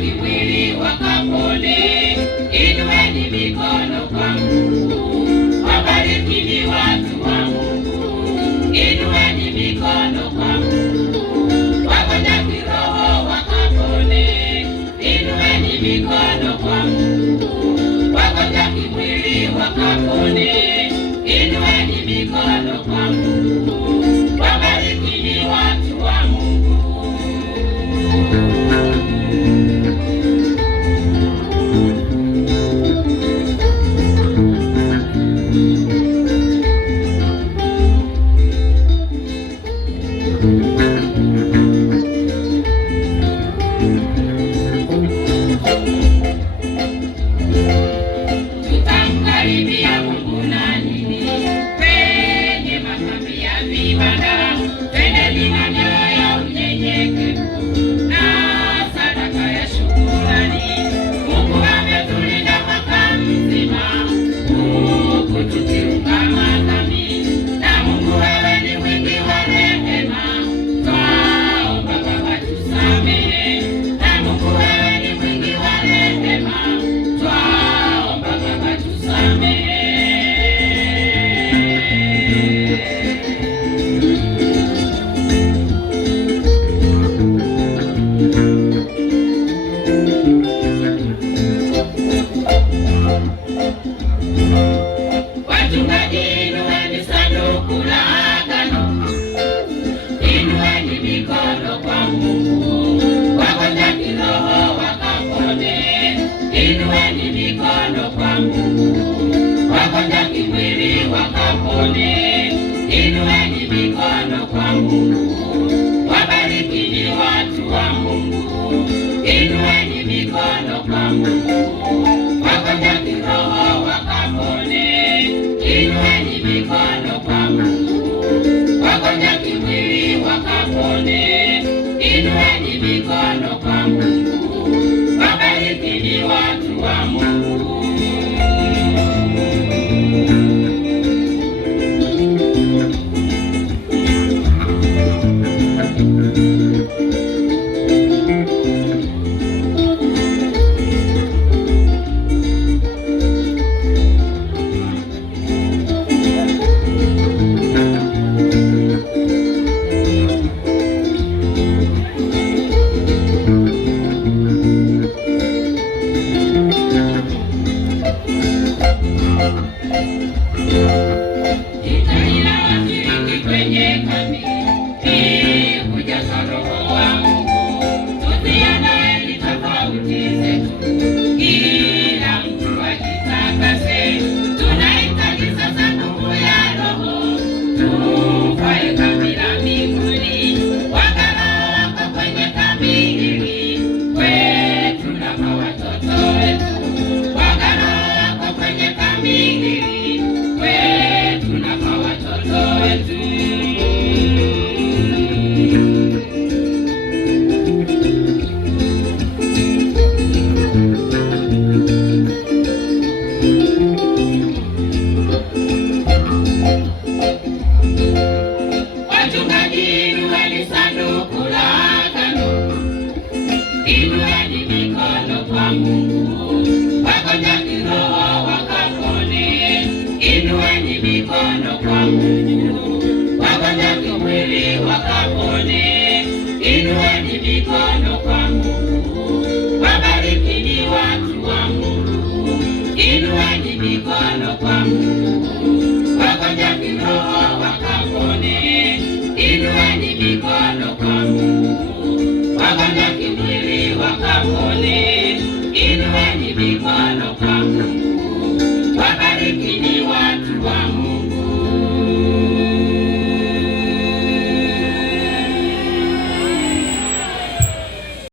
kimwili wakapone. Inueni mikono kwa Mungu, wabarikini watu wa Mungu. Inueni mikono kwa Mungu, wagonjwa kiroho wakapone. Inueni mikono kwa Mungu, wagonjwa kimwili wakapone. Inueni mikono kwa Mungu, wabarikini watu wa Mungu. Tutamkaribia Mungu na nini? Kwenye makambi ya vibanda, twendeni na mioyo ya unyenyekevu na sadaka ya shukrani. Mungu ametulinda mwaka mzima, huku tukiungama dhambi. Na Mungu wewe ni mwingi wa rehema, twaomba Baba tusamehe. Na Mungu wewe ni mwingi wa rehema, twaomba Baba tusamehe. Wachungaji, inueni sanduku la agano. Inueni mikono kwa Mungu, wagonjwa kiroho wakapone. Inueni mikono kwa Mungu, wagonjwa kimwili wakapone. Inueni mikono kwa Mungu, wabarikini watu wa Mungu. Inueni mikono kwa Mungu, wagonjwa kiroho wakapone. Inueni mikono kwa Mungu, wagonjwa kimwili wakapone. Inueni mikono kwa Mungu, wabarikini watu wa Mungu. Itaila washiriki kwenye kambi, ili kujaza Roho wa Mungu. Tuziandae ni tofauti zetu, kila mtu ajitakase. Tunahitaji sasa nguvu ya Roho, tufae kambi la mbinguni. Wakana wako kwenye kambi hili, kwetu na kwa watoto wetu. Wakana wako kwenye kambi hili, kwetu na kwa watoto wetu. Wachungaji, inueni sanduku la agano. Inueni mikono kwa Mungu, wagonjwa kiroho wakapone. Inueni mikono kwa Mungu, wagonjwa kimwili wakapone. Inueni mikono kwa Mungu, wabarikini watu wa Mungu. Inueni mikono kwa Mungu, wagonjwa kiroho wakapone. Inueni mikono kwa Mungu, wagonjwa kimwili wakapone. Inueni mikono kwa Mungu, wabarikini